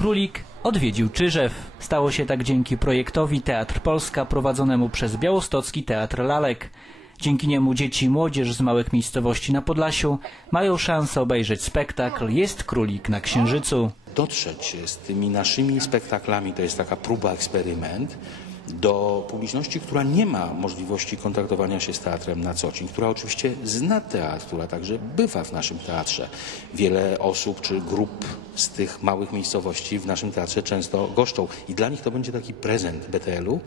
Królik odwiedził Czyżew. Stało się tak dzięki projektowi Teatr Polska prowadzonemu przez Białostocki Teatr Lalek. Dzięki niemu dzieci i młodzież z małych miejscowości na Podlasiu mają szansę obejrzeć spektakl Jest Królik na Księżycu. dotrzeć z tymi naszymi spektaklami, to jest taka próba, eksperyment, do publiczności, która nie ma możliwości kontaktowania się z teatrem na co dzień, która oczywiście zna teatr, która także bywa w naszym teatrze. Wiele osób czy grup z tych małych miejscowości w naszym teatrze często goszczą i dla nich to będzie taki prezent BTL-u,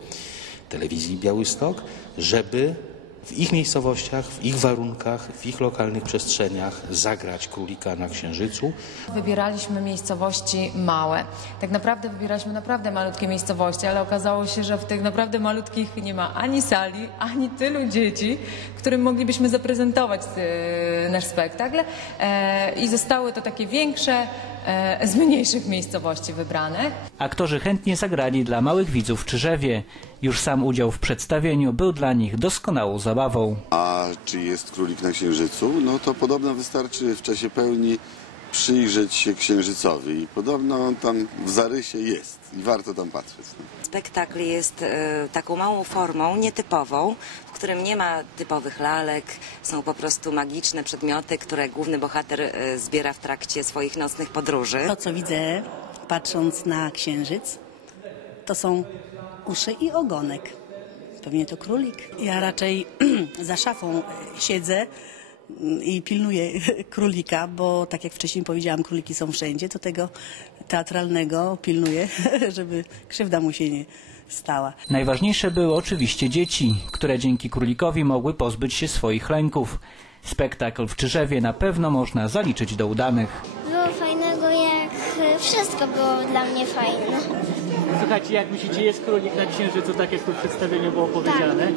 telewizji Białystok, żeby w ich miejscowościach, w ich warunkach, w ich lokalnych przestrzeniach zagrać królika na księżycu, Wybieraliśmy miejscowości małe. Tak naprawdę wybieraliśmy naprawdę malutkie miejscowości, ale okazało się, że w tych naprawdę malutkich nie ma ani sali, ani tylu dzieci, którym moglibyśmy zaprezentować e, nasz spektakl. E, I zostały to takie większe e, z mniejszych miejscowości wybrane. Aktorzy chętnie zagrali dla małych widzów w Czyżewie. Już sam udział w przedstawieniu był dla nich doskonałą zabawą. A czy jest królik na księżycu? No to podobno wystarczy w czasie pełni przyjrzeć się księżycowi i podobno on tam w zarysie jest i warto tam patrzeć. Spektakl jest e, taką małą formą, nietypową, w którym nie ma typowych lalek, są po prostu magiczne przedmioty, które główny bohater e, zbiera w trakcie swoich nocnych podróży. To, co widzę, patrząc na księżyc, to są uszy i ogonek. Pewnie to królik. Ja raczej za szafą siedzę mm, i pilnuję królika, bo tak jak wcześniej powiedziałam, króliki są wszędzie, to tego teatralnego pilnuję, żeby krzywda mu się nie stała. Najważniejsze były oczywiście dzieci, które dzięki królikowi mogły pozbyć się swoich lęków. Spektakl w Czyżewie na pewno można zaliczyć do udanych. Było fajnego, jak e, wszystko było dla mnie fajne. Słuchajcie, jak myślicie, jest królik na księżycu, tak jak tu w przedstawieniu było powiedziane?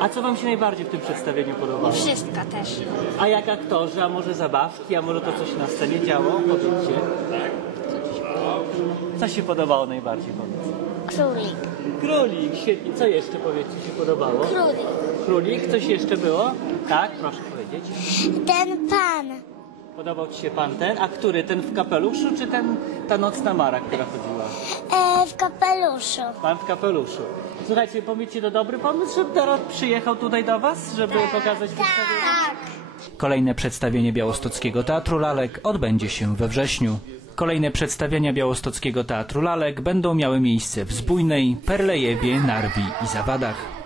A co wam się najbardziej w tym przedstawieniu podobało? Wszystko też. A jak aktorzy, a może zabawki, a może to coś na scenie działo? Powiedzcie. Co się podobało najbardziej, powiedz? Królik. Królik, świetnie. Co jeszcze, powiedzcie, się podobało? Królik. Królik, coś jeszcze było? Tak, proszę powiedzieć. Ten pan. Podobał ci się pan ten? A który? Ten w kapeluszu, czy ten, ta nocna Mara, która chodziła? E, w kapeluszu. Pan w kapeluszu. Słuchajcie, powiedzcie, to dobry pomysł, żeby Dorot przyjechał tutaj do was, żeby pokazać przedstawienie? Tak. Kolejne przedstawienie Białostockiego Teatru Lalek odbędzie się we wrześniu. Kolejne przedstawienia Białostockiego Teatru Lalek będą miały miejsce w Zbójnej, Perlejewie, Narwi i Zawadach.